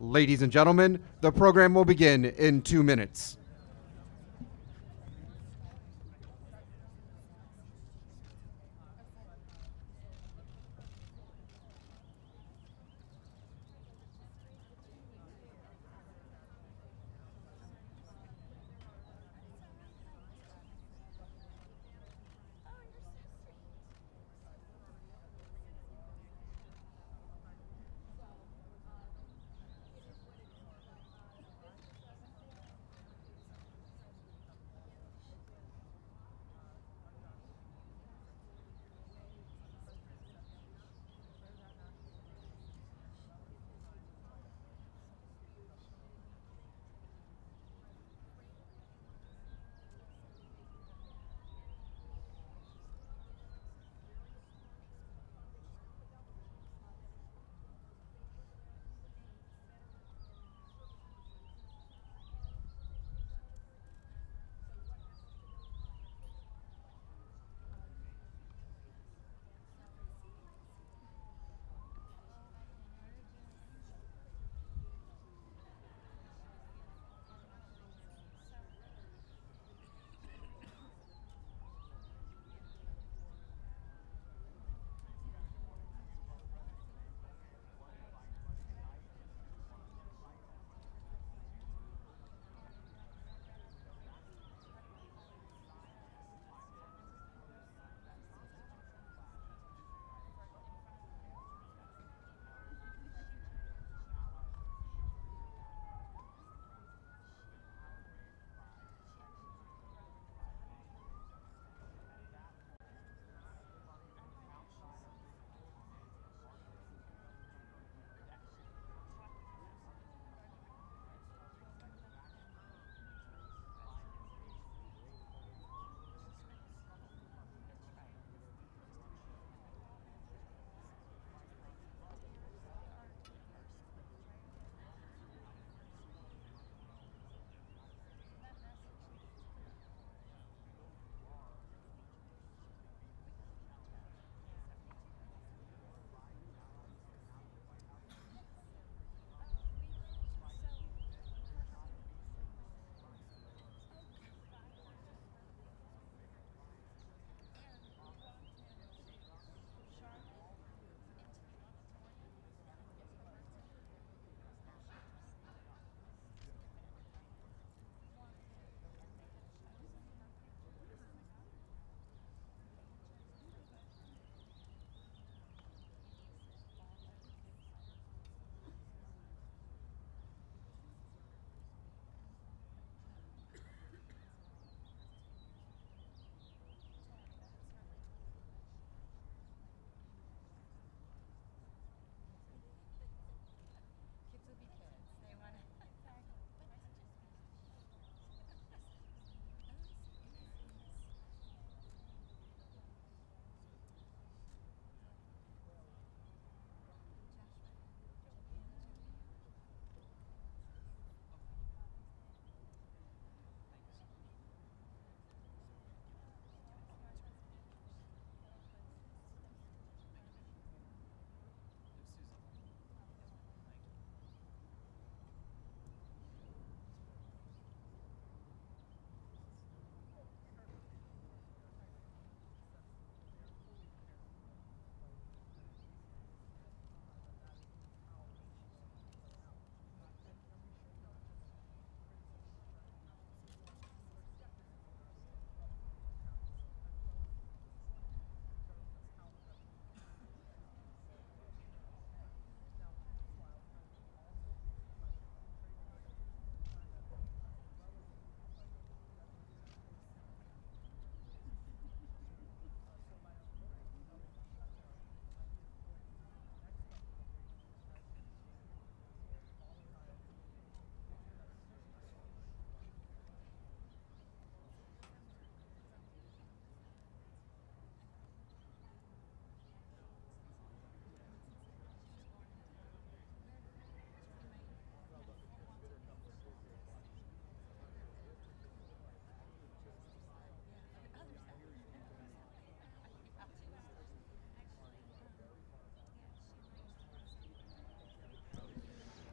Ladies and gentlemen, the program will begin in 2 minutes.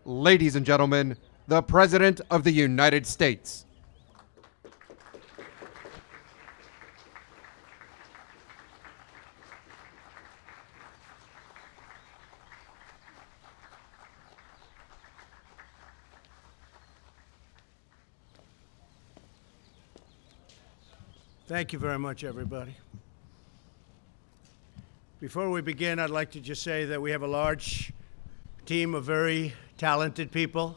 ladies and gentlemen, the President of the United States. Thank you very much, everybody. Before we begin, I'd like to just say that we have a large team of very talented people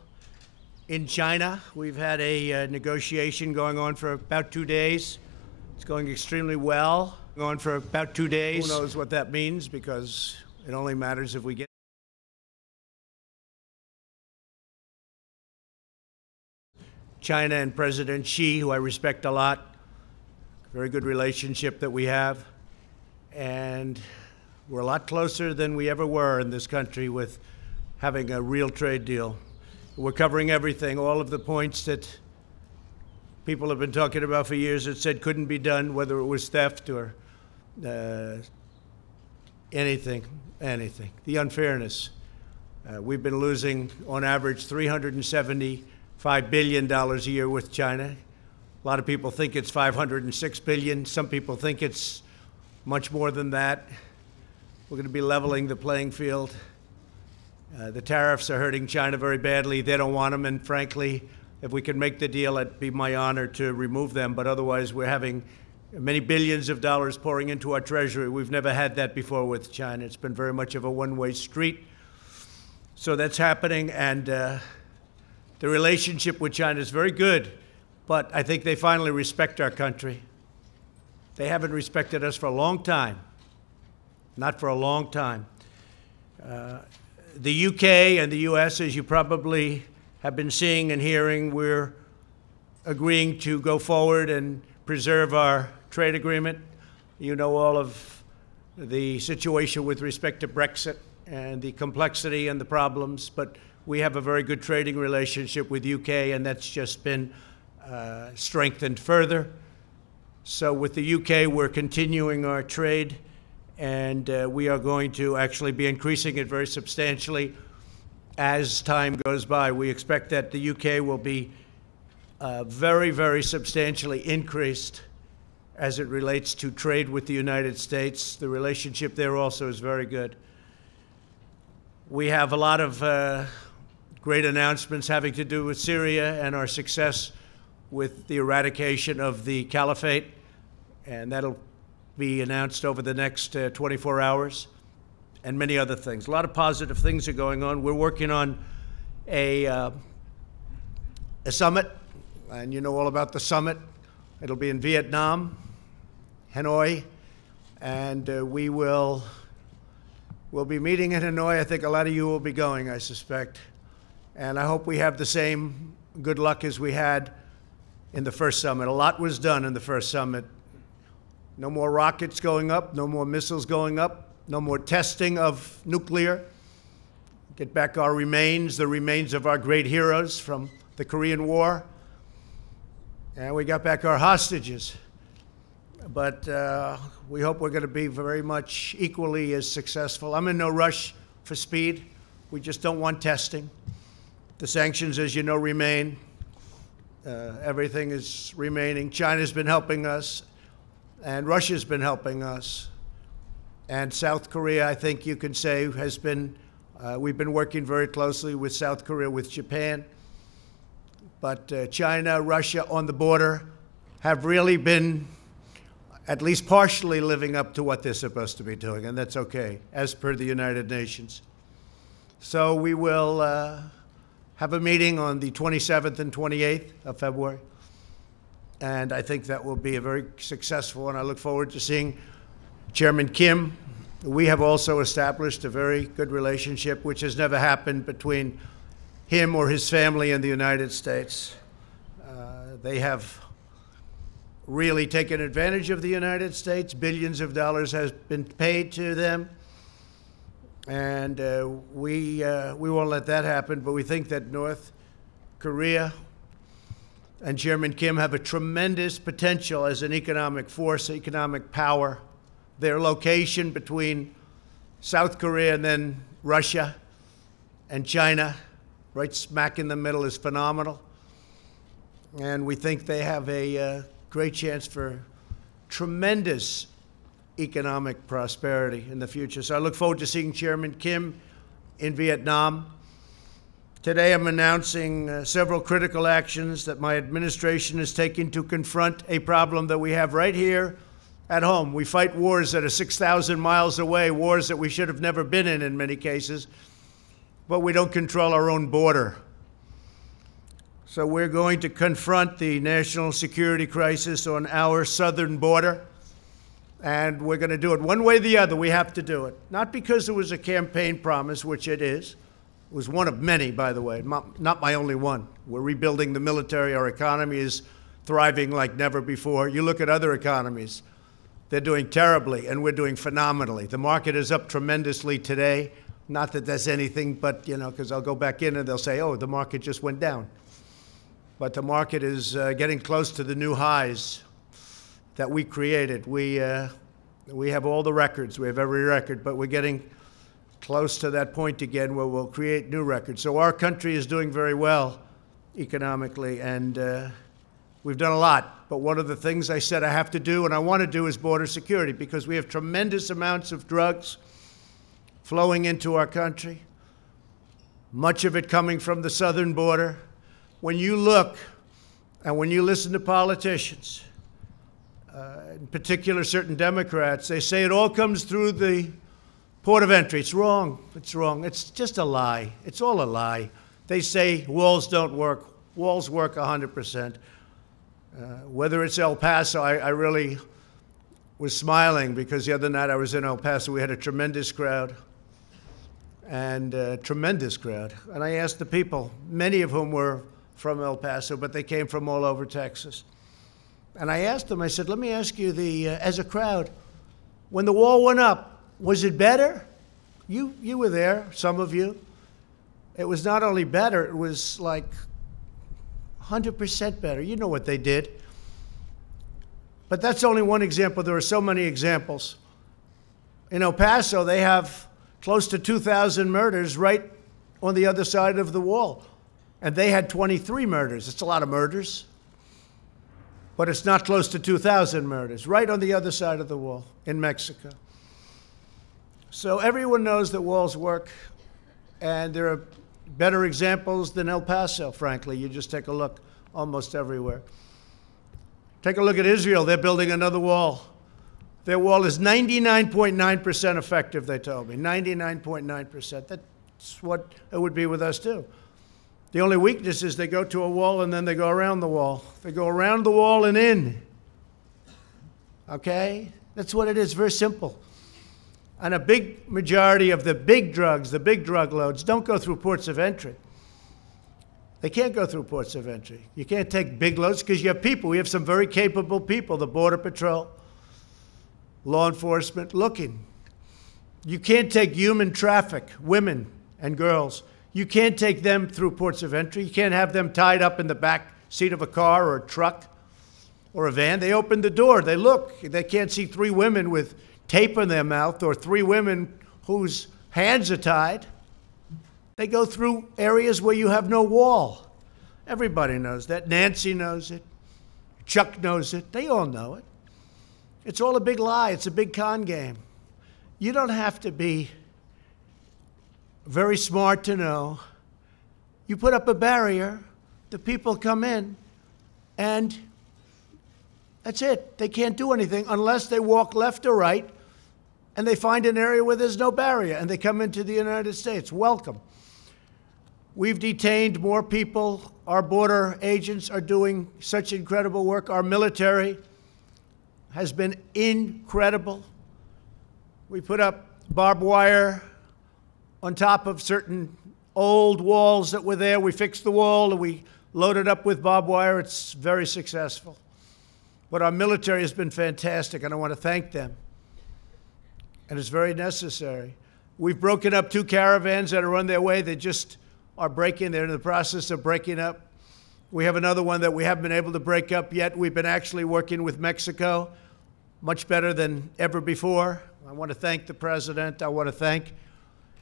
in China. We've had a negotiation going on for about 2 days. It's going extremely well. Going on for about 2 days. Who knows what that means, because it only matters if we get China and President Xi, who I respect a lot. Very good relationship that we have, and we're a lot closer than we ever were in this country with having a real trade deal. We're covering everything, all of the points that people have been talking about for years that said couldn't be done, whether it was theft or anything. The unfairness. We've been losing, on average, $375 billion a year with China. A lot of people think it's $506 billion. Some people think it's much more than that. We're going to be leveling the playing field. The tariffs are hurting China very badly. They don't want them, and frankly, if we can make the deal, it'd be my honor to remove them. But otherwise, we're having many billions of dollars pouring into our treasury. We've never had that before with China. It's been very much of a one-way street. So that's happening, and the relationship with China is very good. But I think they finally respect our country. They haven't respected us for a long time. Not for a long time. The UK and the US, as you probably have been seeing and hearing, we're agreeing to go forward and preserve our trade agreement. You know all of the situation with respect to Brexit and the complexity and the problems, but we have a very good trading relationship with UK, and that's just been strengthened further. So with the UK, we're continuing our trade, and we are going to actually be increasing it very substantially as time goes by. We expect that the UK will be very, very substantially increased as it relates to trade with the United States. The relationship there also is very good. We have a lot of great announcements having to do with Syria and our success with the eradication of the caliphate, and that'll be announced over the next 24 hours, and many other things. A lot of positive things are going on. We're working on a summit, and you know all about the summit. It'll be in Vietnam, Hanoi, and we'll be meeting in Hanoi. I think a lot of you will be going, I suspect, and I hope we have the same good luck as we had in the first summit. A lot was done in the first summit. No more rockets going up, no more missiles going up, no more testing of nuclear. Get back our remains, the remains of our great heroes from the Korean War. And we got back our hostages. But we hope we're going to be very much equally as successful. I'm in no rush for speed. We just don't want testing. The sanctions, as you know, remain. Everything is remaining. China's been helping us, and Russia's been helping us. And South Korea, I think you can say, has been, we've been working very closely with South Korea, with Japan. But China, Russia on the border have really been at least partially living up to what they're supposed to be doing, and that's okay, as per the United Nations. So we will have a meeting on the 27th and 28th of February. And I think that will be a very successful one. I look forward to seeing Chairman Kim. We have also established a very good relationship, which has never happened between him or his family and the United States. They have really taken advantage of the United States. Billions of dollars has been paid to them. And we won't let that happen, but we think that North Korea and Chairman Kim have a tremendous potential as an economic force, economic power. Their location between South Korea and then Russia and China right smack in the middle, is phenomenal. And we think they have a great chance for tremendous economic prosperity in the future. So I look forward to seeing Chairman Kim in Vietnam. Today I'm announcing several critical actions that my administration is taking to confront a problem that we have right here at home. We fight wars that are 6,000 miles away, wars that we should have never been in many cases, but we don't control our own border. So we're going to confront the national security crisis on our southern border, and we're going to do it one way or the other. We have to do it. Not because it was a campaign promise, which it is. It was one of many, by the way, not my only one. We're rebuilding the military. Our economy is thriving like never before. You look at other economies. They're doing terribly, and we're doing phenomenally. The market is up tremendously today. Not that that's anything, but, you know, because I'll go back in and they'll say, oh, the market just went down. But the market is getting close to the new highs that we created. We have all the records. We have every record, but we're getting close to that point again where we'll create new records. So our country is doing very well economically, and we've done a lot. But one of the things I said I have to do and I want to do is border security, because we have tremendous amounts of drugs flowing into our country, much of it coming from the southern border. When you look and when you listen to politicians, in particular certain Democrats, they say it all comes through the port of entry. It's wrong. It's wrong. It's just a lie. It's all a lie. They say walls don't work. Walls work 100%. Whether it's El Paso, I really was smiling because the other night I was in El Paso. We had a tremendous crowd, and And I asked the people, many of whom were from El Paso, but they came from all over Texas. And I asked them, I said, let me ask you, as a crowd, when the wall went up, was it better? You were there, some of you. It was not only better, it was like 100% better. You know what they did. But that's only one example. There are so many examples. In El Paso, they have close to 2,000 murders right on the other side of the wall. And they had 23 murders. It's a lot of murders. But it's not close to 2,000 murders, right on the other side of the wall in Mexico. So everyone knows that walls work, and there are better examples than El Paso, frankly. You just take a look almost everywhere. Take a look at Israel. They're building another wall. Their wall is 99.9% effective, they told me. 99.9%. That's what it would be with us, too. The only weakness is they go to a wall and then they go around the wall. They go around the wall and in. Okay? That's what it is. Very simple. And a big majority of the big drugs, the big drug loads, don't go through ports of entry. They can't go through ports of entry. You can't take big loads because you have people. We have some very capable people, the Border Patrol, law enforcement, looking. You can't take human traffic, women and girls. You can't take them through ports of entry. You can't have them tied up in the back seat of a car or a truck or a van. They open the door. They look. They can't see three women with tape in their mouth or three women whose hands are tied. They go through areas where you have no wall. Everybody knows that. Nancy knows it. Chuck knows it. They all know it. It's all a big lie. It's a big con game. You don't have to be very smart to know. You put up a barrier, the people come in, and that's it. They can't do anything unless they walk left or right, and they find an area where there's no barrier, and they come into the United States. Welcome. We've detained more people. Our border agents are doing such incredible work. Our military has been incredible. We put up barbed wire on top of certain old walls that were there. We fixed the wall, and we loaded up with barbed wire. It's very successful. But our military has been fantastic, and I want to thank them. And it's very necessary. We've broken up 2 caravans that are on their way. They just are breaking. They're in the process of breaking up. We have another one that we haven't been able to break up yet. We've been actually working with Mexico much better than ever before. I want to thank the president. I want to thank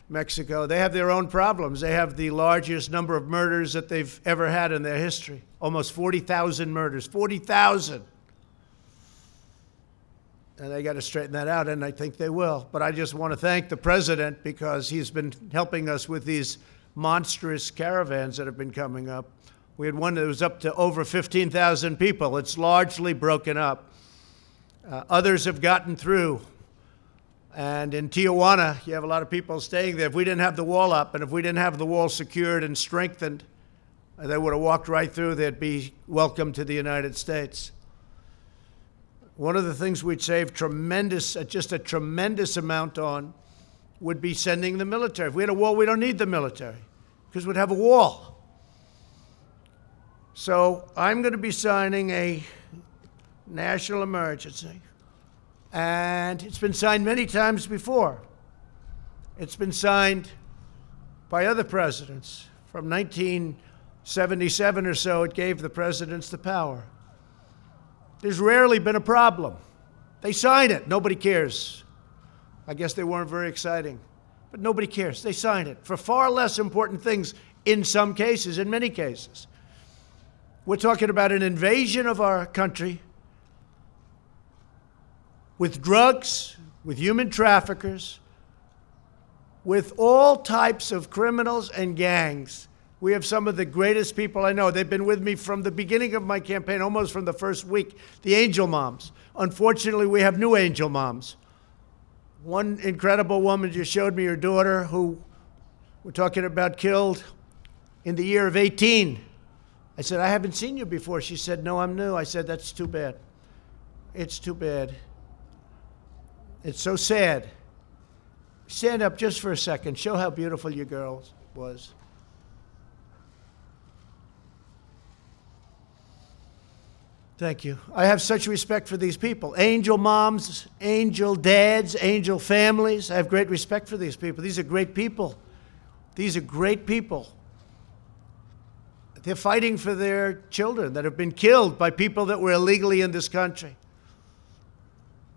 Mexico. They have their own problems. They have the largest number of murders that they've ever had in their history. Almost 40,000 murders. 40,000. And they got to straighten that out, and I think they will. But I just want to thank the president because he's been helping us with these monstrous caravans that have been coming up. We had one that was up to over 15,000 people. It's largely broken up. Others have gotten through. And in Tijuana, you have a lot of people staying there. If we didn't have the wall up and if we didn't have the wall secured and strengthened, they would have walked right through. They'd be welcome to the United States. One of the things we'd save just a tremendous amount on would be sending the military. If we had a wall, we don't need the military because we'd have a wall. So I'm going to be signing a national emergency. And it's been signed many times before. It's been signed by other presidents. From 1977 or so, it gave the presidents the power. There's rarely been a problem. They sign it. Nobody cares. I guess they weren't very exciting. But nobody cares. They sign it for far less important things in some cases, in many cases. We're talking about an invasion of our country with drugs, with human traffickers, with all types of criminals and gangs. We have some of the greatest people I know. They've been with me from the beginning of my campaign, almost from the first week, the Angel Moms. Unfortunately, we have new Angel Moms. One incredible woman just showed me her daughter, who we're talking about, killed in the year of 18. I said, I haven't seen you before. She said, no, I'm new. I said, that's too bad. It's too bad. It's so sad. Stand up just for a second. Show how beautiful your girl was. Thank you. I have such respect for these people. Angel moms, angel dads, angel families. I have great respect for these people. These are great people. These are great people. They're fighting for their children that have been killed by people that were illegally in this country.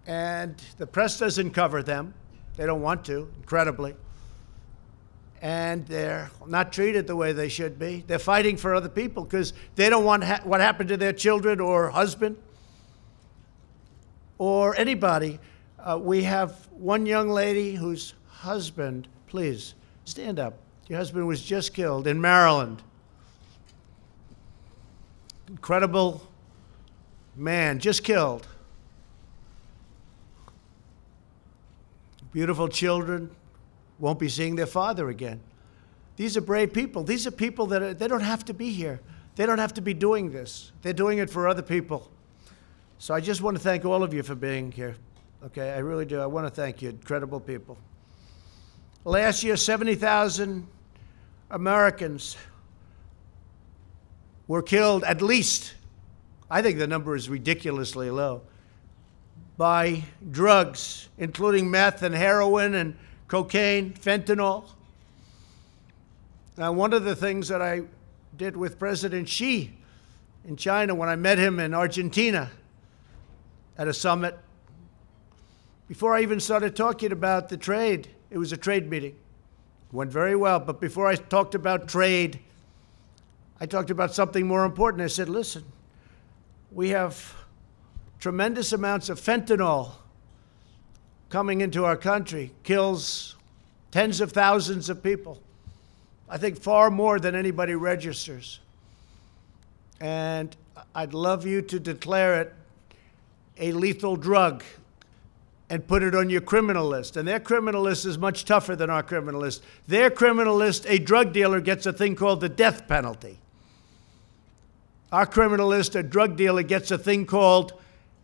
And the press doesn't cover them. They don't want to, incredibly. And they're not treated the way they should be. They're fighting for other people because they don't want what happened to their children or husband or anybody. We have one young lady whose husband, please, stand up. Your husband was just killed in Maryland. Incredible man, just killed. Beautiful children won't be seeing their father again. These are brave people. These are people that they don't have to be here. They don't have to be doing this. They're doing it for other people. So I just want to thank all of you for being here. Okay, I really do. I want to thank you, incredible people. Last year, 70,000 Americans were killed, at least, I think the number is ridiculously low, by drugs, including meth and heroin and cocaine, fentanyl. Now, one of the things that I did with President Xi in China when I met him in Argentina at a summit, before I even started talking about the trade, it was a trade meeting. It went very well, but before I talked about trade, I talked about something more important. I said, listen, we have tremendous amounts of fentanyl coming into our country, kills tens of thousands of people. I think far more than anybody registers. And I'd love you to declare it a lethal drug and put it on your criminal list. And their criminal list is much tougher than our criminal list. Their criminal list, a drug dealer gets a thing called the death penalty. Our criminal list, a drug dealer gets a thing called,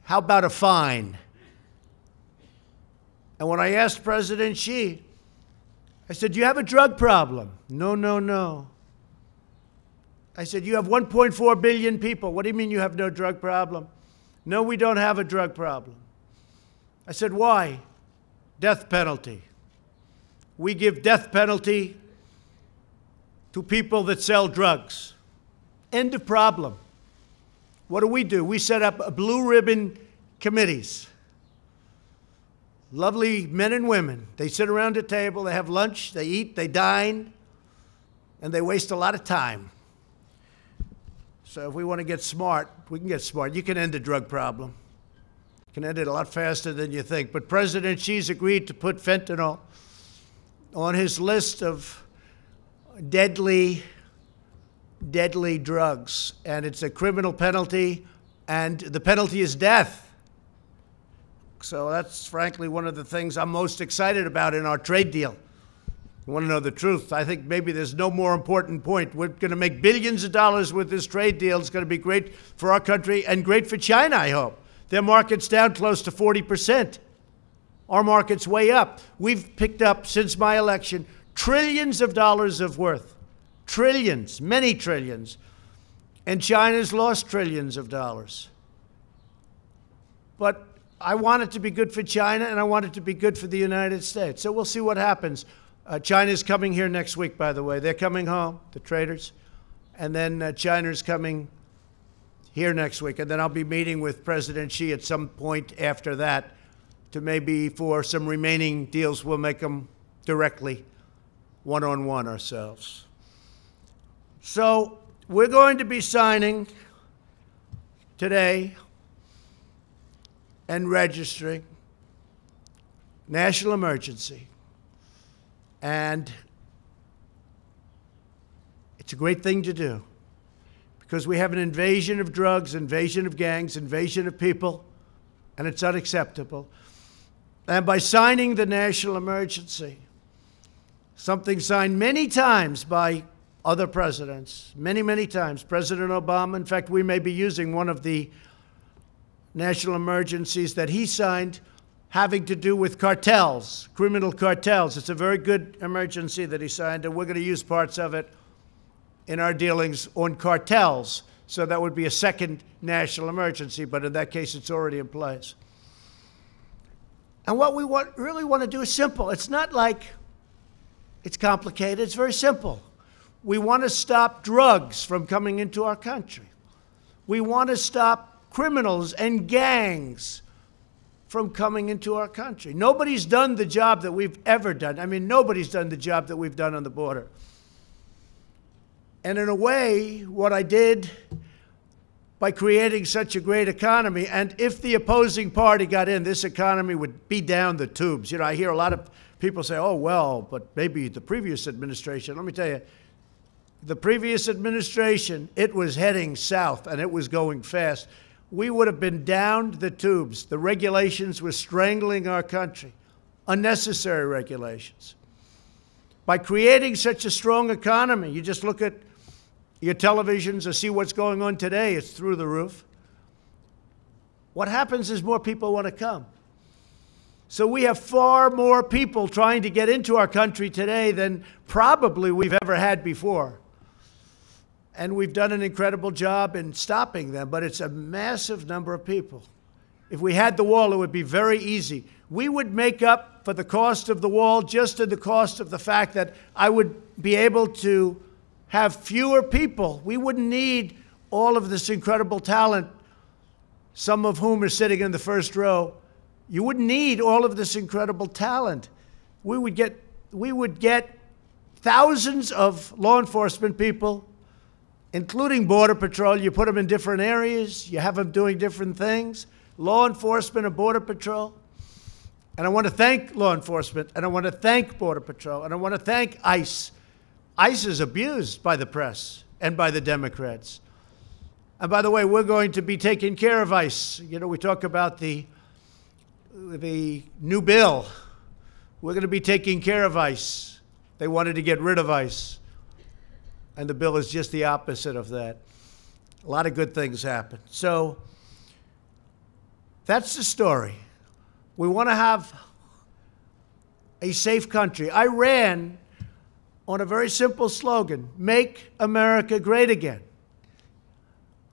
how about a fine? And when I asked President Xi, I said, do you have a drug problem? No, no, no. I said, you have 1.4 billion people. What do you mean you have no drug problem? No, we don't have a drug problem. I said, why? Death penalty. We give death penalty to people that sell drugs. End of problem. What do? We set up blue ribbon committees. lovely men and women. They sit around a table, they have lunch, they eat, they dine, and they waste a lot of time. So if we want to get smart, we can get smart. You can end the drug problem. You can end it a lot faster than you think. But President Xi's agreed to put fentanyl on his list of deadly drugs. And it's a criminal penalty, and the penalty is death. So that's frankly one of the things I'm most excited about in our trade deal. You want to know the truth? I think maybe there's no more important point. We're going to make billions of dollars with this trade deal. It's going to be great for our country and great for China, I hope. Their market's down close to 40%. Our market's way up. We've picked up, since my election, trillions of dollars of worth. Trillions, many trillions. And China's lost trillions of dollars. But I want it to be good for China, and I want it to be good for the United States. So we'll see what happens. China's coming here next week, by the way. They're coming home, the traders. And then China's coming here next week. And then I'll be meeting with President Xi at some point after that to maybe for some remaining deals, we'll make them directly one-on-one ourselves. So we're going to be signing today and registering national emergency. And it's a great thing to do because we have an invasion of drugs, invasion of gangs, invasion of people, and it's unacceptable. And by signing the national emergency, something signed many times by other presidents, many times, President Obama. In fact, we may be using one of the national emergencies that he signed having to do with cartels, criminal cartels. It's a very good emergency that he signed, and we're going to use parts of it in our dealings on cartels. So that would be a second national emergency, but in that case, it's already in place. And what we really want to do is simple. It's not like it's complicated. It's very simple. We want to stop drugs from coming into our country. We want to stop criminals and gangs from coming into our country. Nobody's done the job that we've ever done. I mean, nobody's done the job that we've done on the border. And in a way, what I did by creating such a great economy, and if the opposing party got in, this economy would be down the tubes. You know, I hear a lot of people say, oh, well, but maybe the previous administration. Let me tell you, the previous administration, it was heading south, and it was going fast. We would have been down the tubes. The regulations were strangling our country, unnecessary regulations. By creating such a strong economy, you just look at your televisions or see what's going on today, it's through the roof. What happens is more people want to come. So we have far more people trying to get into our country today than probably we've ever had before. And we've done an incredible job in stopping them, but it's a massive number of people. If we had the wall, it would be very easy. We would make up for the cost of the wall just in the cost of the fact that I would be able to have fewer people. We wouldn't need all of this incredible talent, some of whom are sitting in the first row. You wouldn't need all of this incredible talent. We would get thousands of law enforcement people, including Border Patrol. You put them in different areas. You have them doing different things. Law enforcement and Border Patrol. And I want to thank law enforcement, and I want to thank Border Patrol, and I want to thank ICE. ICE is abused by the press and by the Democrats. And by the way, we're going to be taking care of ICE. You know, we talk about the new bill. We're going to be taking care of ICE. They wanted to get rid of ICE. And the bill is just the opposite of that. A lot of good things happen. So that's the story. We want to have a safe country. I ran on a very simple slogan, make America great again.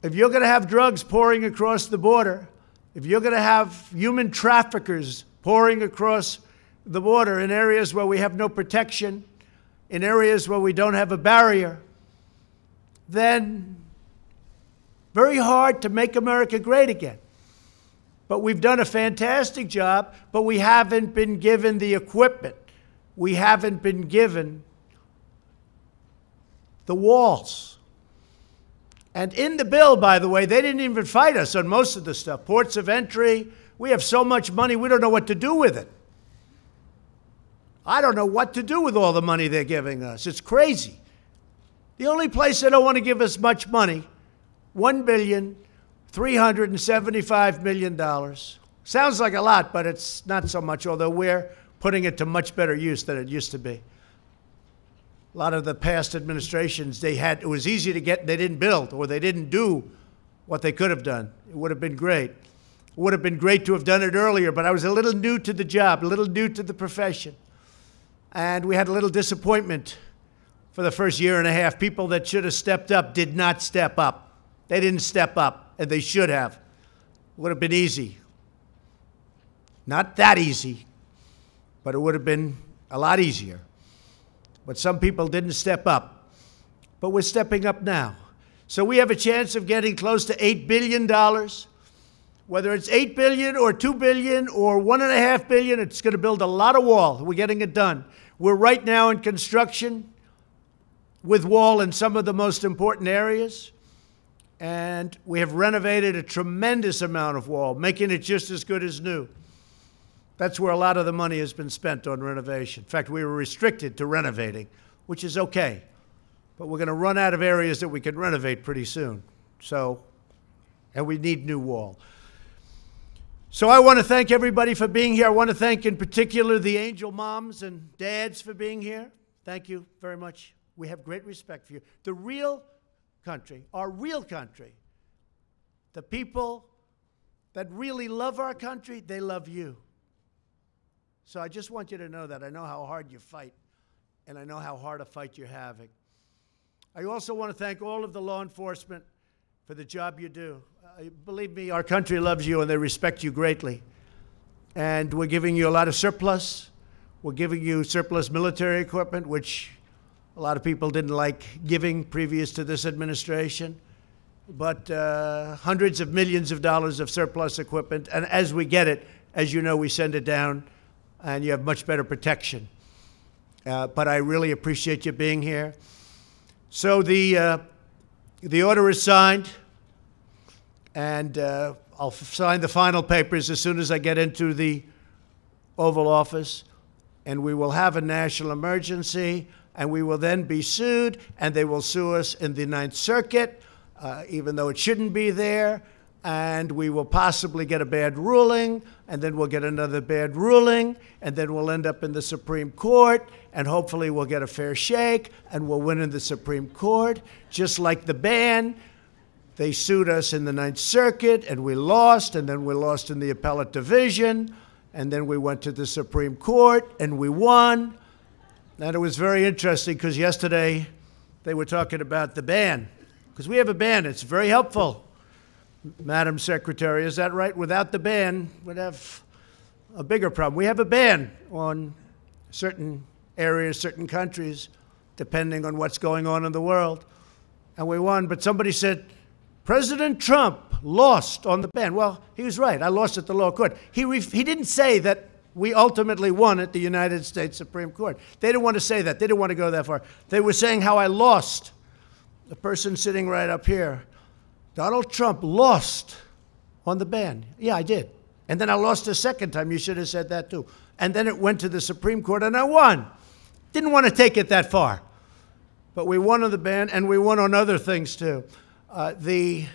If you're going to have drugs pouring across the border, if you're going to have human traffickers pouring across the border in areas where we have no protection, in areas where we don't have a barrier, then very hard to make America great again. But we've done a fantastic job, but we haven't been given the equipment. We haven't been given the walls. And in the bill, by the way, they didn't even fight us on most of the stuff. Ports of entry, we have so much money, we don't know what to do with it. I don't know what to do with all the money they're giving us. It's crazy. The only place they don't want to give us much money, $1,375 million. Sounds like a lot, but it's not so much, although we're putting it to much better use than it used to be. A lot of the past administrations, it was easy to get, they didn't build, or they didn't do what they could have done. It would have been great. It would have been great to have done it earlier, but I was a little new to the job, a little new to the profession. And we had a little disappointment for the first year and a half. People that should have stepped up did not step up. They didn't step up, and they should have. It would have been easy. Not that easy, but it would have been a lot easier. But some people didn't step up. But we're stepping up now. So we have a chance of getting close to $8 billion. Whether it's $8 billion or $2 billion or $1.5 billion, it's going to build a lot of wall. We're getting it done. We're right now in construction with wall in some of the most important areas. And we have renovated a tremendous amount of wall, making it just as good as new. That's where a lot of the money has been spent on renovation. In fact, we were restricted to renovating, which is okay. But we're going to run out of areas that we can renovate pretty soon. And we need new wall. So I want to thank everybody for being here. I want to thank in particular the angel moms and dads for being here. Thank you very much. We have great respect for you. The real country, our real country, the people that really love our country, they love you. So I just want you to know that. I know how hard you fight, and I know how hard a fight you're having. I also want to thank all of the law enforcement for the job you do. Believe me, our country loves you, and they respect you greatly. And we're giving you a lot of surplus. We're giving you surplus military equipment, which a lot of people didn't like giving previous to this administration. But hundreds of millions of dollars of surplus equipment. And as we get it, as you know, we send it down, and you have much better protection. But I really appreciate you being here. So the order is signed, and I'll sign the final papers as soon as I get into the Oval Office, and we will have a national emergency, and we will then be sued, and they will sue us in the Ninth Circuit, even though it shouldn't be there, and we will possibly get a bad ruling, and then we'll get another bad ruling, and then we'll end up in the Supreme Court, and hopefully we'll get a fair shake, and we'll win in the Supreme Court, just like the ban. They sued us in the Ninth Circuit, and we lost, and then we lost in the appellate division, and then we went to the Supreme Court, and we won. And it was very interesting, because yesterday they were talking about the ban, because we have a ban. It's very helpful. Madam Secretary, is that right? Without the ban, we'd have a bigger problem. We have a ban on certain areas, certain countries, depending on what's going on in the world. And we won, but somebody said, President Trump lost on the ban. Well, he was right. I lost at the lower court. He didn't say that we ultimately won at the United States Supreme Court. They didn't want to say that. They didn't want to go that far. They were saying how I lost. The person sitting right up here, Donald Trump lost on the ban. Yeah, I did. And then I lost a second time. You should have said that too. And then it went to the Supreme Court, and I won. Didn't want to take it that far. But we won on the ban, and we won on other things too. The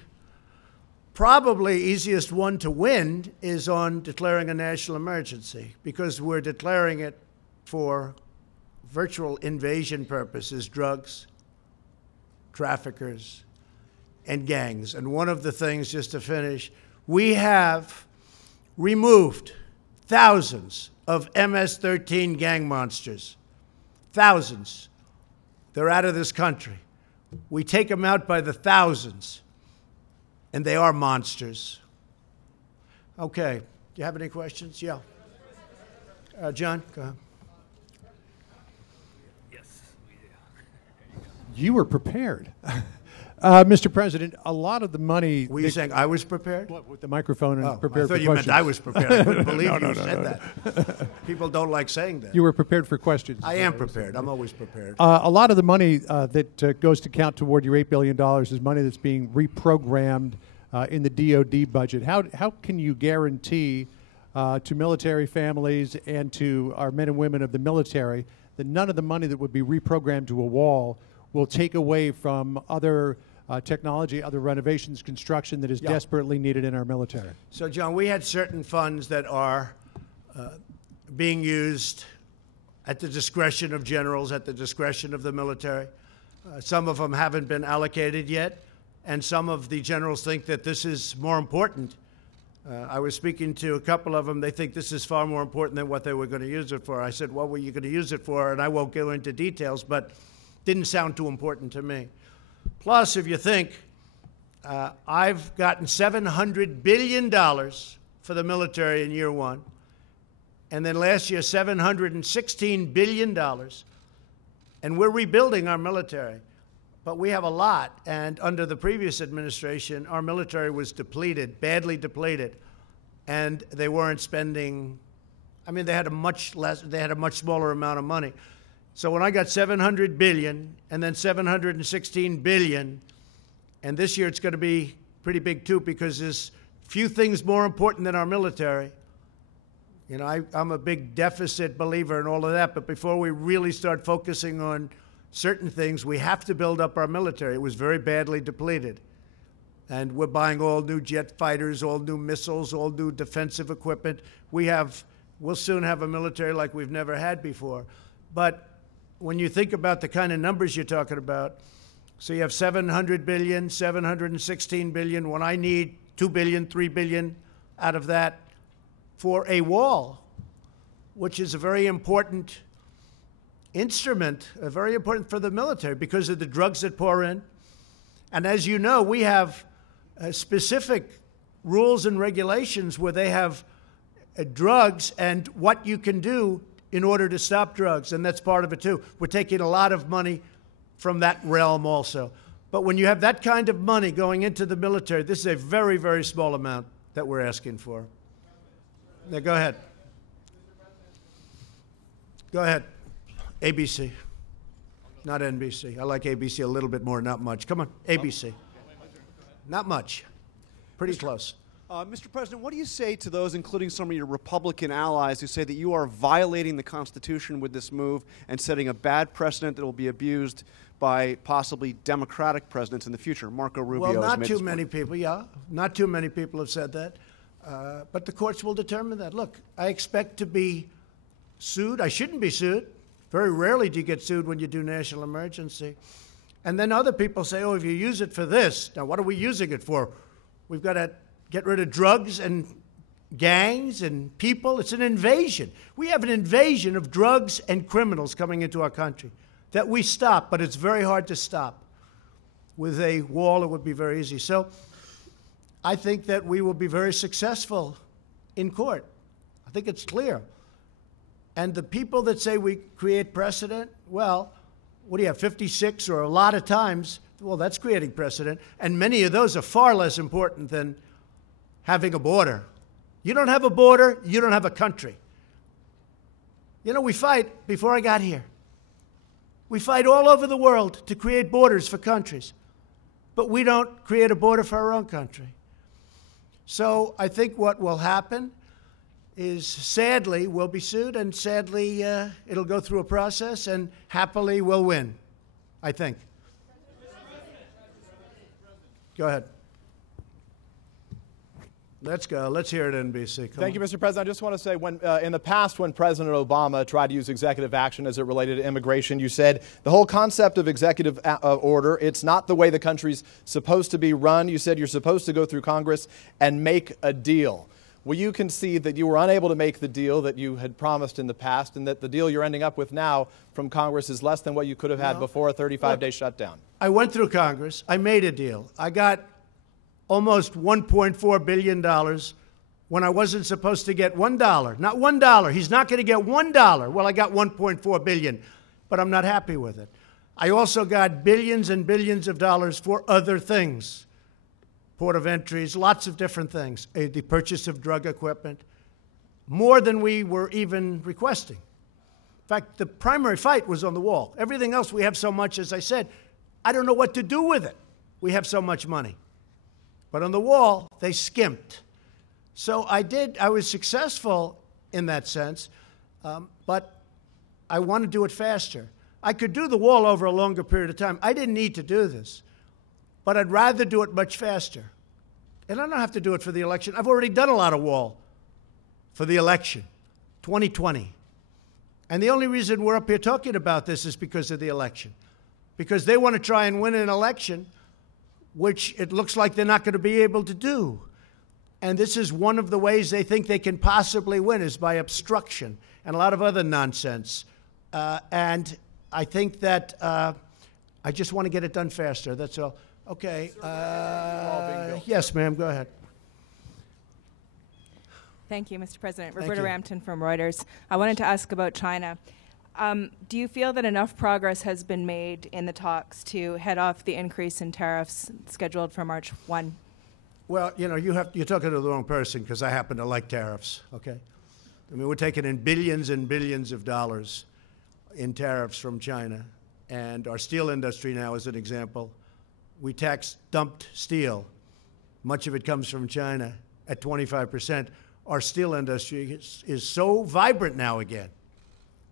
probably easiest one to win is on declaring a national emergency, because we're declaring it for virtual invasion purposes, drugs, traffickers, and gangs. And one of the things, just to finish, we have removed thousands of MS-13 gang monsters. Thousands. They're out of this country. We take them out by the thousands, and they are monsters. Okay. Do you have any questions? Yeah. John, go ahead. You were prepared. Mr. President, a lot of the money... Were you saying I was prepared? What, with the microphone and Oh, prepared I for thought you questions? meant I was prepared. I couldn't believe you said that. People don't like saying that. You were prepared for questions. I am prepared. I'm always prepared. A lot of the money that goes to count toward your $8 billion is money that's being reprogrammed in the DoD budget. How can you guarantee to military families and to our men and women of the military that none of the money that would be reprogrammed to a wall will take away from other technology, other renovations, construction that is desperately needed in our military? So, John, we had certain funds that are being used at the discretion of generals, at the discretion of the military. Some of them haven't been allocated yet, and some of the generals think that this is more important. I was speaking to a couple of them. They think this is far more important than what they were going to use it for. I said, what were you going to use it for? And I won't go into details, but didn't sound too important to me. Plus, if you think, I've gotten $700 billion for the military in year one, and then last year, $716 billion, and we're rebuilding our military. But we have a lot, and under the previous administration, our military was depleted, badly depleted, and they weren't spending. I mean, they had a much smaller amount of money. So when I got $700 billion and then $716 billion, and this year it's going to be pretty big too, because there's few things more important than our military. You know, I'm a big deficit believer in all of that, but before we really start focusing on certain things, we have to build up our military. It was very badly depleted. And we're buying all new jet fighters, all new missiles, all new defensive equipment. We'll soon have a military like we've never had before. But when you think about the kind of numbers you're talking about, so you have $700 billion, $716 billion, when I need $2 billion, $3 billion out of that for a wall, which is a very important instrument, very important for the military because of the drugs that pour in. And as you know, we have specific rules and regulations where they have drugs and what you can do in order to stop drugs, and that's part of it too. We're taking a lot of money from that realm also. But when you have that kind of money going into the military, this is a very, very small amount that we're asking for. Now, go ahead. Go ahead. ABC, not NBC. I like ABC a little bit more, not much. Come on, ABC. Not much. Pretty close. Mr. President, what do you say to those, including some of your Republican allies, who say that you are violating the Constitution with this move and setting a bad precedent that will be abused by possibly Democratic presidents in the future? Marco Rubio has made this point. Well, not too many people, not too many people have said that. But the courts will determine that. Look, I expect to be sued. I shouldn't be sued. Very rarely do you get sued when you do national emergency. And then other people say, oh, if you use it for this, now what are we using it for? We've got to get rid of drugs and gangs and people. It's an invasion. We have an invasion of drugs and criminals coming into our country that we stop, but it's very hard to stop. With a wall, it would be very easy. So I think that we will be very successful in court. I think it's clear. And the people that say we create precedent, well, what do you have, 56 or a lot of times? Well, that's creating precedent. And many of those are far less important than having a border. You don't have a border, you don't have a country. You know, we fight, before I got here, we fight all over the world to create borders for countries. But we don't create a border for our own country. So I think what will happen is, sadly, we'll be sued, and sadly, it'll go through a process, and happily, we'll win, I think. Go ahead. Let's go. Let's hear it, NBC. Come Thank you, Mr. President. I just want to say, when in the past, when President Obama tried to use executive action as it related to immigration, you said the whole concept of executive order, it's not the way the country's supposed to be run. You said you're supposed to go through Congress and make a deal. Will you concede that you were unable to make the deal that you had promised in the past, and that the deal you're ending up with now from Congress is less than what you could have had before a 35-day shutdown? I went through Congress. I made a deal. I got almost $1.4 billion when I wasn't supposed to get $1. Not $1. He's not going to get $1. Well, I got $1.4 billion, but I'm not happy with it. I also got billions and billions of dollars for other things. Port of entries, lots of different things. The purchase of drug equipment, more than we were even requesting. In fact, the primary fight was on the wall. Everything else, we have so much, as I said, I don't know what to do with it. We have so much money. But on the wall, they skimped. So I was successful in that sense, but I want to do it faster. I could do the wall over a longer period of time. I didn't need to do this, but I'd rather do it much faster. And I don't have to do it for the election. I've already done a lot of wall for the election, 2020. And the only reason we're up here talking about this is because of the election. Because they want to try and win an election, which it looks like they're not going to be able to do. And this is one of the ways they think they can possibly win, is by obstruction and a lot of other nonsense. And I think that I just want to get it done faster. That's all. Okay. Yes, ma'am. Go ahead. Thank you, Mr. President. Thank Roberta you. Rampton from Reuters. I wanted to ask about China. Do you feel that enough progress has been made in the talks to head off the increase in tariffs scheduled for March 1? Well, you know, you're talking to the wrong person, because I happen to like tariffs, okay? I mean, we're taking in billions and billions of dollars in tariffs from China. And our steel industry now, as an example, we dumped steel. Much of it comes from China at 25%. Our steel industry is so vibrant now again.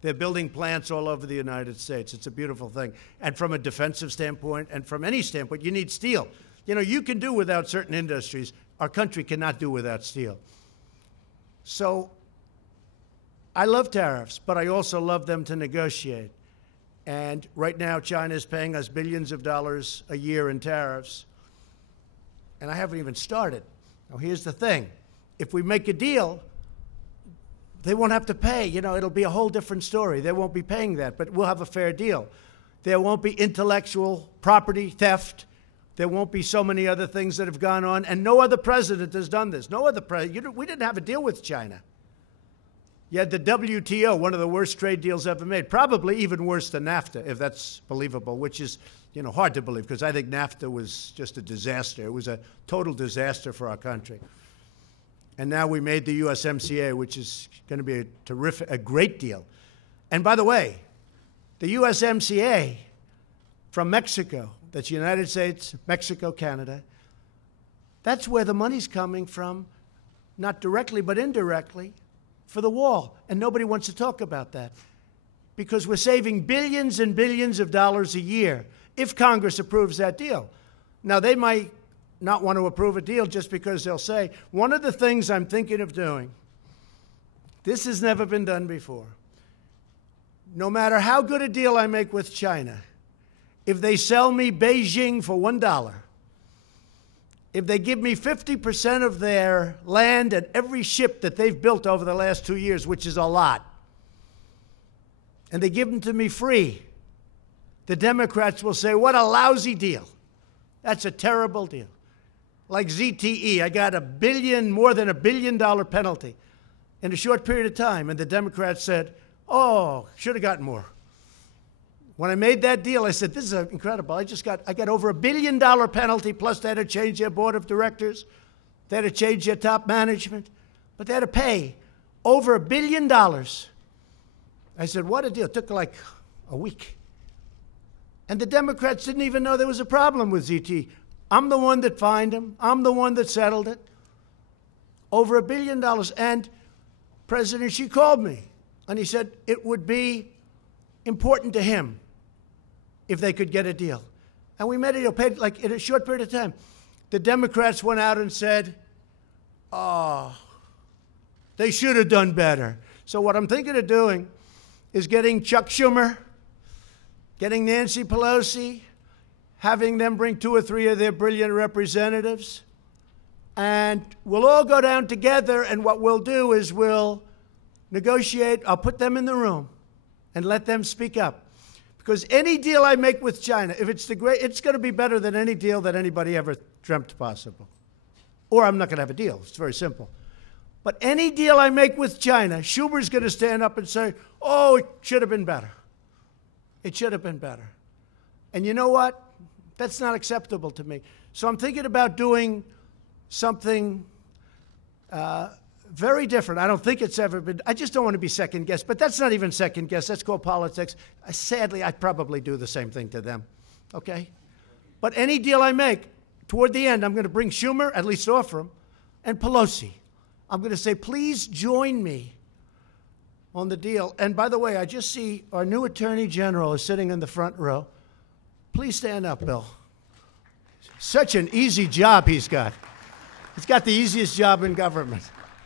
They're building plants all over the United States. It's a beautiful thing. And from a defensive standpoint, and from any standpoint, you need steel. You know, you can do without certain industries. Our country cannot do without steel. So I love tariffs, but I also love them to negotiate. And right now, China is paying us billions of dollars a year in tariffs. And I haven't even started. Now, here's the thing. If we make a deal, they won't have to pay. You know, it'll be a whole different story. They won't be paying that, but we'll have a fair deal. There won't be intellectual property theft. There won't be so many other things that have gone on, and no other president has done this. No other president. We didn't have a deal with China. You had the WTO, one of the worst trade deals ever made, probably even worse than NAFTA, if that's believable, which is, you know, hard to believe, because I think NAFTA was just a disaster. It was a total disaster for our country. And now we made the USMCA, which is going to be a great deal. And by the way, the USMCA from Mexico, that's United States, Mexico, Canada, that's where the money's coming from, not directly but indirectly, for the wall. And nobody wants to talk about that, because we're saving billions and billions of dollars a year if Congress approves that deal. Now, they might not want to approve a deal just because they'll say, one of the things I'm thinking of doing, this has never been done before. No matter how good a deal I make with China, if they sell me Beijing for $1, if they give me 50% of their land and every ship that they've built over the last 2 years, which is a lot, and they give them to me free, the Democrats will say, what a lousy deal. That's a terrible deal. Like ZTE, I got more than $1 billion penalty in a short period of time, and the Democrats said, oh, should have gotten more. When I made that deal, I said, this is incredible. I got over $1 billion penalty, plus they had to change their board of directors. They had to change their top management. But they had to pay over $1 billion. I said, what a deal. It took like a week. And the Democrats didn't even know there was a problem with ZTE. I'm the one that fined them. I'm the one that settled it. Over $1 billion. And President Xi called me, and he said it would be important to him if they could get a deal. And we made a deal, paid like in a short period of time. The Democrats went out and said, oh, they should have done better. So what I'm thinking of doing is getting Chuck Schumer, getting Nancy Pelosi, having them bring 2 or 3 of their brilliant representatives, and we'll all go down together, and what we'll do is we'll negotiate. I'll put them in the room and let them speak up. Because any deal I make with China, if it's it's going to be better than any deal that anybody ever dreamt possible. Or I'm not going to have a deal. It's very simple. But any deal I make with China, Schumer's going to stand up and say, oh, it should have been better. It should have been better. And you know what? That's not acceptable to me. So I'm thinking about doing something very different. I don't think it's ever been. I just don't want to be second guessed. But that's not even second guess. That's called politics. Sadly, I'd probably do the same thing to them. Okay? But any deal I make, toward the end, I'm going to bring Schumer, at least offer him, and Pelosi. I'm going to say, please join me on the deal. And by the way, I just see our new Attorney General is sitting in the front row. Please stand up, Bill. Such an easy job he's got. He's got the easiest job in government.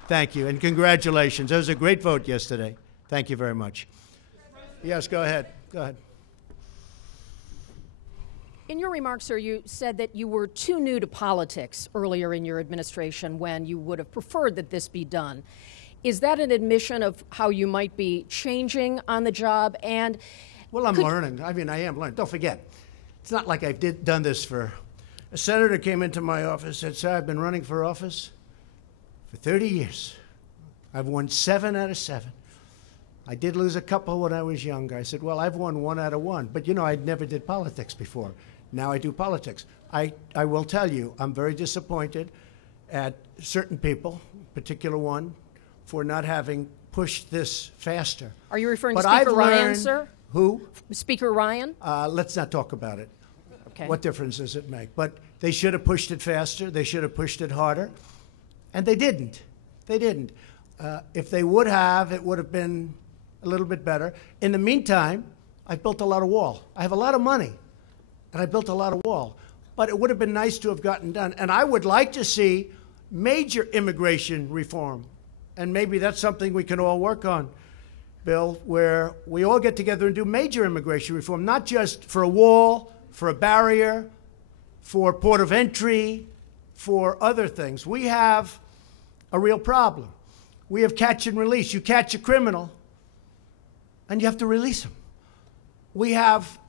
Thank you, and congratulations. That was a great vote yesterday. Thank you very much. Yes, go ahead. Go ahead. In your remarks, sir, you said that you were too new to politics earlier in your administration when you would have preferred that this be done. Is that an admission of how you might be changing on the job? And well, I'm learning. I mean, I am learning. Don't forget, it's not like I've done this for. A senator came into my office and said, sir, I've been running for office for 30 years. I've won 7 out of 7. I did lose a couple when I was younger. I said, well, I've won 1 out of 1. But, you know, I never did politics before. Now I do politics. I will tell you, I'm very disappointed at certain people, particular one, for not having pushed this faster. Are you referring but to Speaker I've Ryan, learned, sir? Who? Speaker Ryan? Let's not talk about it. Okay. What difference does it make? But they should have pushed it faster. They should have pushed it harder. And they didn't. They didn't. If they would have, it would have been a little bit better. In the meantime, I've built a lot of wall. I have a lot of money, and I built a lot of wall. But it would have been nice to have gotten done. And I would like to see major immigration reform. And maybe that's something we can all work on, Bill, where we all get together and do major immigration reform, not just for a wall, for a barrier, for port of entry, for other things. We have a real problem. We have catch and release. You catch a criminal, and you have to release him. We have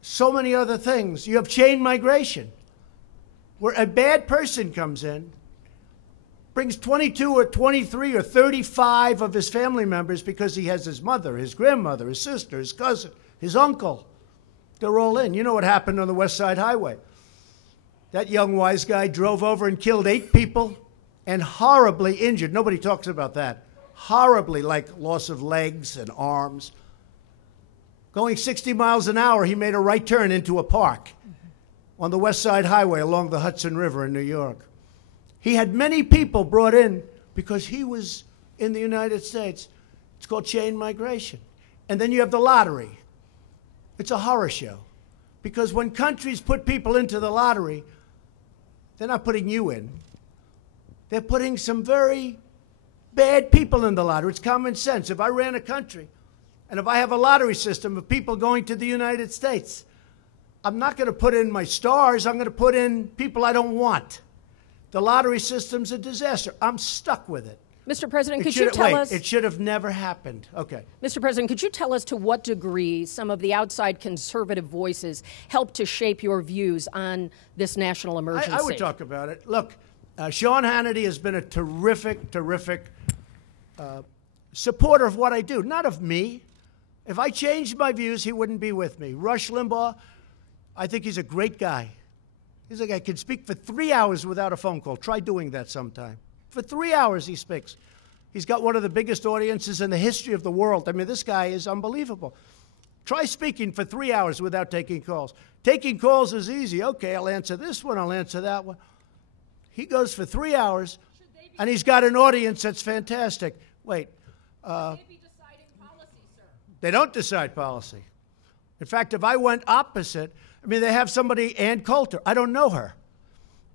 so many other things. You have chain migration, where a bad person comes in, brings 22 or 23 or 35 of his family members because he has his mother, his grandmother, his sister, his cousin, his uncle. They're all in. You know what happened on the West Side Highway. That young wise guy drove over and killed 8 people and horribly injured. Nobody talks about that. Horribly, like loss of legs and arms. Going 60 miles an hour, he made a right turn into a park on the West Side Highway along the Hudson River in New York. He had many people brought in because he was in the United States. It's called chain migration. And then you have the lottery. It's a horror show. Because when countries put people into the lottery, they're not putting you in. They're putting some very bad people in the lottery. It's common sense. If I ran a country, and if I have a lottery system of people going to the United States, I'm not going to put in my stars. I'm going to put in people I don't want. The lottery system's a disaster. I'm stuck with it. Mr. President, could you tell us... It should have never happened. Okay. Mr. President, could you tell us to what degree some of the outside conservative voices helped to shape your views on this national emergency? I would talk about it. Look, Sean Hannity has been a terrific, terrific supporter of what I do, not of me. If I changed my views, he wouldn't be with me. Rush Limbaugh, I think he's a great guy. He's a guy who can speak for 3 hours without a phone call. Try doing that sometime. For 3 hours he speaks. He's got one of the biggest audiences in the history of the world. I mean, this guy is unbelievable. Try speaking for 3 hours without taking calls. Taking calls is easy. Okay, I'll answer this one, I'll answer that one. He goes for 3 hours, and he's got an audience that's fantastic. Wait. Should they be deciding policy, sir? They don't decide policy. In fact, if I went opposite, I mean, they have somebody, Ann Coulter. I don't know her.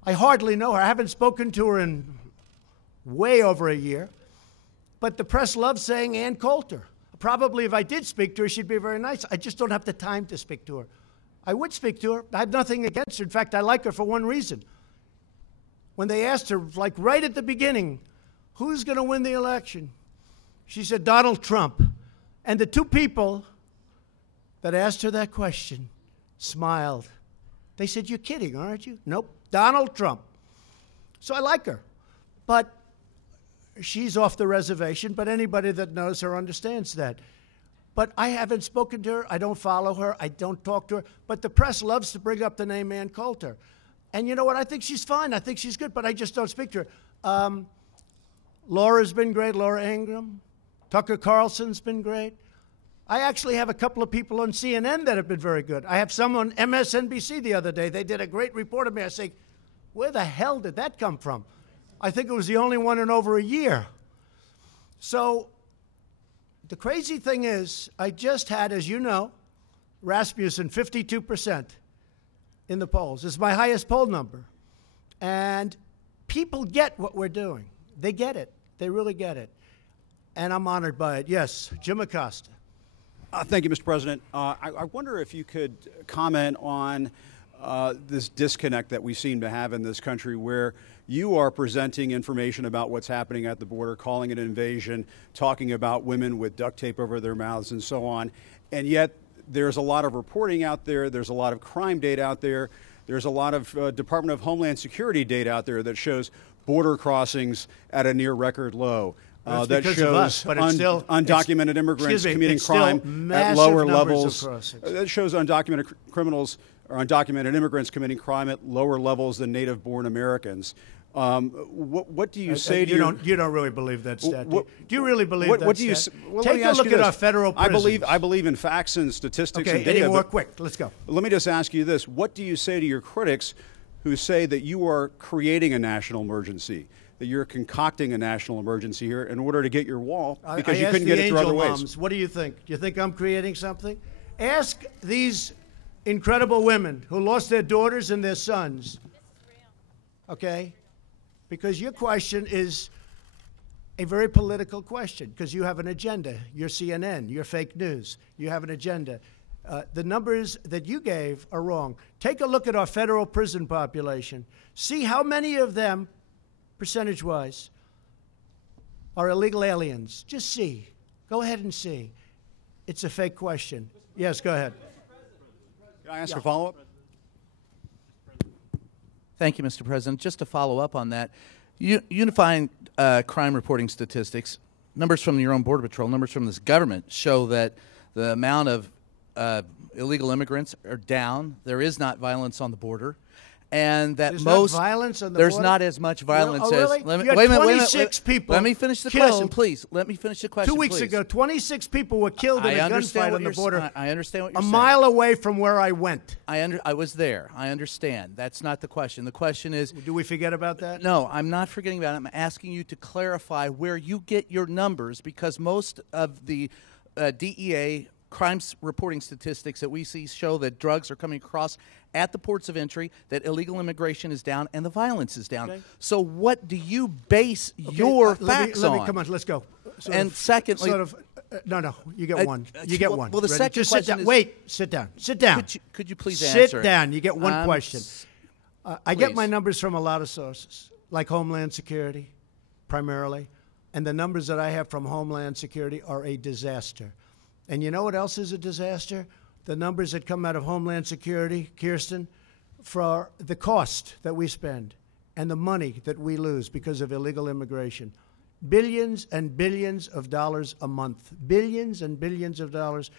I hardly know her. I haven't spoken to her in way over a year. But the press loves saying Ann Coulter. Probably if I did speak to her, she'd be very nice. I just don't have the time to speak to her. I would speak to her. I have nothing against her. In fact, I like her for one reason. When they asked her, like right at the beginning, who's going to win the election? She said, Donald Trump. And the 2 people that asked her that question smiled. They said, you're kidding, aren't you? Nope, Donald Trump. So I like her. But she's off the reservation, but anybody that knows her understands that. But I haven't spoken to her. I don't follow her. I don't talk to her. But the press loves to bring up the name Ann Coulter. And you know what? I think she's fine. I think she's good, but I just don't speak to her. Laura's been great, Laura Ingraham. Tucker Carlson's been great. I actually have a couple of people on CNN that have been very good. I have some on MSNBC the other day. They did a great report of me. I say, where the hell did that come from? I think it was the only one in over a year. So the crazy thing is, I just had, as you know, Rasmussen 52% in the polls. It's my highest poll number. And people get what we're doing. They get it. They really get it. And I'm honored by it. Yes, Jim Acosta. Thank you, Mr. President. I wonder if you could comment on this disconnect that we seem to have in this country, where you are presenting information about what's happening at the border, calling it an invasion, talking about women with duct tape over their mouths and so on, and yet there's a lot of reporting out there, there's a lot of crime data out there, there's a lot of Department of Homeland Security data out there that shows border crossings at a near record low. That shows us, but it's still, undocumented immigrants committing crime at lower levels. That shows undocumented criminals or undocumented immigrants committing crime at lower levels than native-born Americans. What do you say to you don't really believe that stat? Do you really believe that what do you stat? well, Take a look at our federal prisons. I believe in facts and statistics and any data. more quick? Let's go. Let me just ask you this. What do you say to your critics who say that you are creating a national emergency, that you're concocting a national emergency here in order to get your wall because you couldn't get it through other ways? Moms, what do you think? Do you think I'm creating something? Ask these incredible women who lost their daughters and their sons. Okay? Because your question is a very political question, because you have an agenda. You're CNN. You're fake news. You have an agenda. The numbers that you gave are wrong. Take a look at our federal prison population. See how many of them, percentage-wise, are illegal aliens. Just see. Go ahead and see. It's a fake question. Yes, go ahead. Can I ask a follow-up? Thank you, Mr. President. Just to follow up on that, unifying crime reporting statistics, numbers from your own Border Patrol, numbers from this government show that the amount of illegal immigrants are down. There is not violence on the border. And that there's most not violence on the there's border? not as much violence Oh, really? as let me, You had wait a minute, 26 people Let me finish the killed. question, please. Let me finish the question. 2 weeks please. ago, 26 people were killed in a gunfight on the border. I understand what you're a saying. mile away from where I went. I was there. I understand. That's not the question. The question is, Do we forget about that? no, I'm not forgetting about it. I'm asking you to clarify where you get your numbers, because most of the DEA crime reporting statistics that we see show that drugs are coming across at the ports of entry, that illegal immigration is down, and the violence is down. Okay. So what do you base your facts let me, on? come on, let's go. And secondly, no, you get one. You get one. well, the Ready? second Just question sit down. is- Wait, sit down. Sit down. Could you please sit answer it? down. You get one question. I get please. my numbers from a lot of sources, like Homeland Security, primarily, and the numbers that I have from Homeland Security are a disaster. And you know what else is a disaster? The numbers that come out of Homeland Security, Kirsten, for the cost that we spend and the money that we lose because of illegal immigration. Billions and billions of dollars a month. Billions and billions of dollars,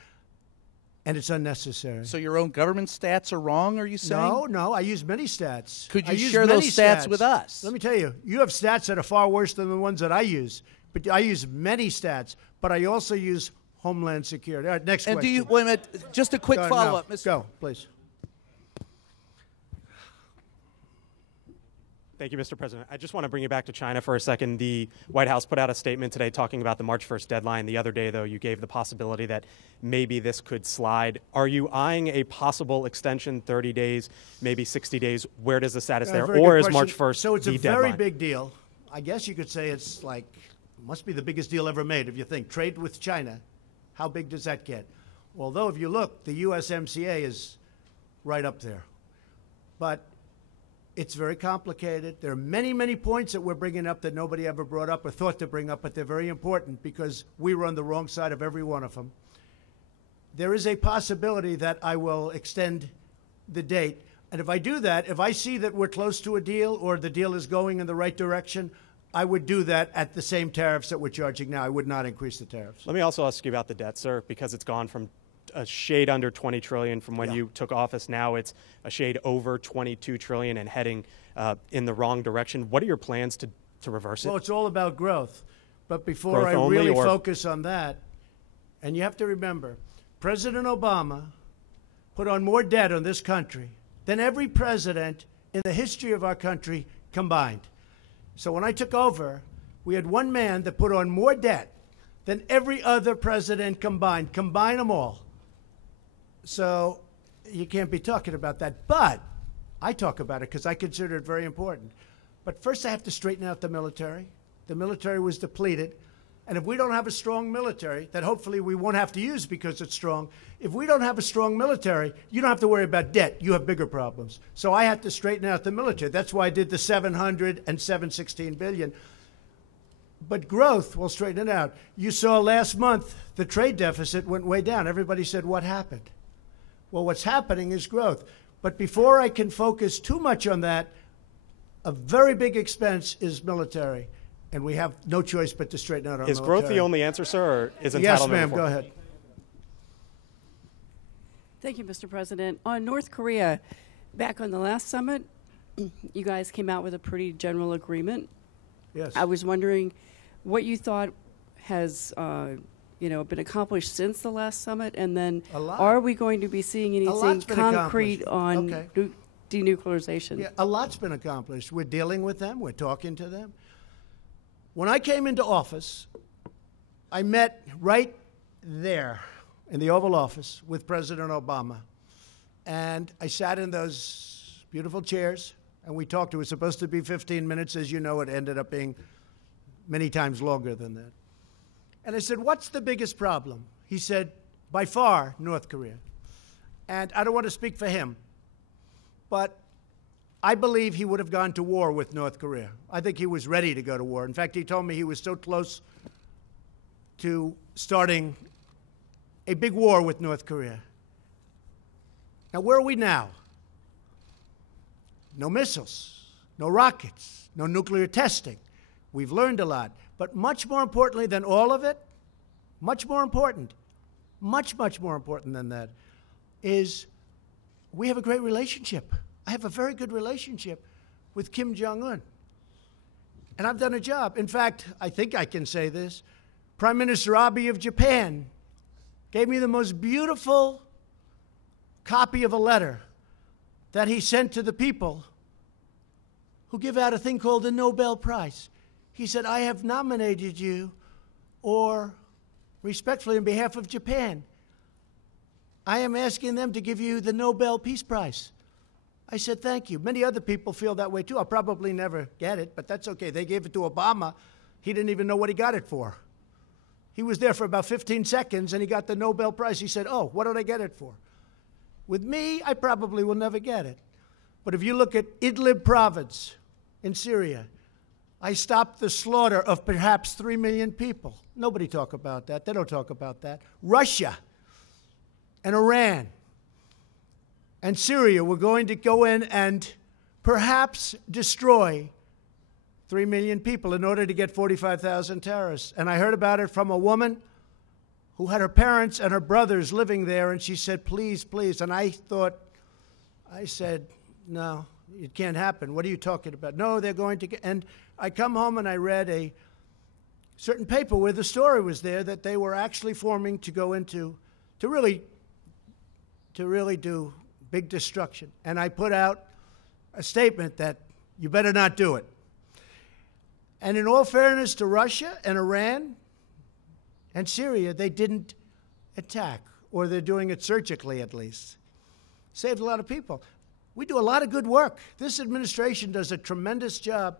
and it's unnecessary. So your own government stats are wrong, are you saying? No, I use many stats. Could you I use share many those stats with us? Let me tell you, you have stats that are far worse than the ones that I use. But I use many stats, but I also use Homeland Security. All right, next And question. do you, wait a minute, just a quick Go, follow-up, no, Mr. Go, please. Thank you, Mr. President. I just want to bring you back to China for a second. The White House put out a statement today talking about the March 1st deadline. The other day, though, you gave the possibility that maybe this could slide. Are you eyeing a possible extension, 30 days, maybe 60 days? Where does the status there? Very Or good is question. March 1st So it's the a deadline? very big deal. I guess you could say it's like, must be the biggest deal ever made if you think. Trade with China, how big does that get? Although if you look, the USMCA is right up there. But it's very complicated. There are many, many points that we're bringing up that nobody ever brought up or thought to bring up, but they're very important because we were on the wrong side of every one of them. There is a possibility that I will extend the date. And if I do that, if I see that we're close to a deal or the deal is going in the right direction, I would do that at the same tariffs that we're charging now. I would not increase the tariffs. Let me also ask you about the debt, sir, because it's gone from a shade under 20 trillion from when you took office. Now it's a shade over 22 trillion and heading in the wrong direction. What are your plans to reverse it? Well, it's all about growth. But before Growth I only, really or- focus on that, and you have to remember, President Obama put on more debt on this country than every president in the history of our country combined. So when I took over, we had one man that put on more debt than every other president combined. Combine them all. So you can't be talking about that. But I talk about it because I consider it very important. But first I have to straighten out the military. The military was depleted. And if we don't have a strong military, that hopefully we won't have to use because it's strong, if we don't have a strong military, you don't have to worry about debt. You have bigger problems. So I had to straighten out the military. That's why I did the 700 and 716 billion. But growth will straighten it out. You saw last month the trade deficit went way down. Everybody said, what happened? Well, what's happening is growth. But before I can focus too much on that, a very big expense is military. And we have no choice but to straighten out our Is military. growth the only answer, sir, or is entitlement? Yes, ma'am. reform? Go ahead. Thank you, Mr. President. On North Korea, back on the last summit, you guys came out with a pretty general agreement. Yes. I was wondering what you thought has been accomplished since the last summit, and then A lot. are we going to be seeing anything lot's been concrete accomplished. on Okay. denuclearization? Yeah, a lot's been accomplished. We're dealing with them. We're talking to them. When I came into office, I met right there in the Oval Office with President Obama. And I sat in those beautiful chairs, and we talked. It was supposed to be 15 minutes. As you know, it ended up being many times longer than that. And I said, what's the biggest problem? He said, by far, North Korea. And I don't want to speak for him, but I believe he would have gone to war with North Korea. I think he was ready to go to war. In fact, he told me he was so close to starting a big war with North Korea. Now, where are we now? No missiles, no rockets, no nuclear testing. We've learned a lot. But much more importantly than all of it, much more important than that, is we have a great relationship. I have a very good relationship with Kim Jong-un. And I've done a job. In fact, I think I can say this. Prime Minister Abe of Japan gave me the most beautiful copy of a letter that he sent to the people who give out a thing called the Nobel Prize. He said, I have nominated you, or respectfully on behalf of Japan, I am asking them to give you the Nobel Peace Prize. I said, thank you. Many other people feel that way too. I'll probably never get it, but that's okay. They gave it to Obama. He didn't even know what he got it for. He was there for about 15 seconds and he got the Nobel Prize. He said, oh, what did I get it for? With me, I probably will never get it. But if you look at Idlib province in Syria, I stopped the slaughter of perhaps 3 million people. Nobody talk about that. They don't talk about that. Russia and Iran and Syria were going to go in and perhaps destroy 3 million people in order to get 45,000 terrorists. And I heard about it from a woman who had her parents and her brothers living there, and she said, please, please. And I said, no, it can't happen. What are you talking about? No, they're going to get, and I come home and I read a certain paper where the story was there that they were actually forming to go into, to really do big destruction. And I put out a statement that you better not do it. And in all fairness to Russia and Iran and Syria, they didn't attack, or they're doing it surgically at least. Saved a lot of people. We do a lot of good work. This administration does a tremendous job,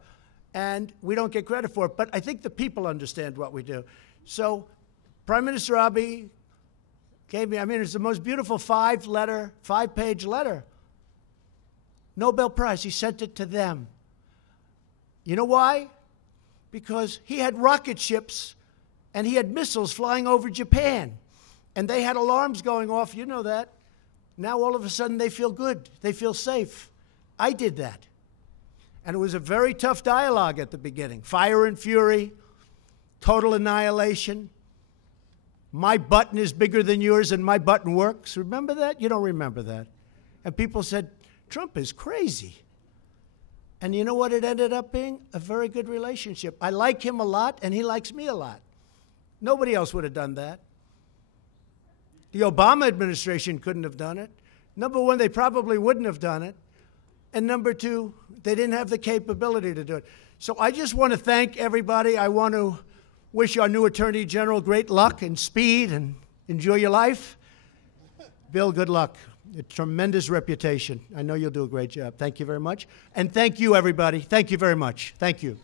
and we don't get credit for it. But I think the people understand what we do. So Prime Minister Abe gave me, it's the most beautiful 5-page letter. Nobel Prize. He sent it to them. You know why? Because he had rocket ships and he had missiles flying over Japan. And they had alarms going off. You know that. Now all of a sudden they feel good. They feel safe. I did that. And it was a very tough dialogue at the beginning. Fire and fury, total annihilation. My button is bigger than yours and my button works. Remember that? You don't remember that. And people said, Trump is crazy. And you know what it ended up being? A very good relationship. I like him a lot and he likes me a lot. Nobody else would have done that. The Obama administration couldn't have done it. Number one, they probably wouldn't have done it. And number two, they didn't have the capability to do it. So I just want to thank everybody. I want to wish our new Attorney General great luck and speed and enjoy your life. Bill, good luck. A tremendous reputation. I know you'll do a great job. Thank you very much. And thank you, everybody. Thank you very much. Thank you.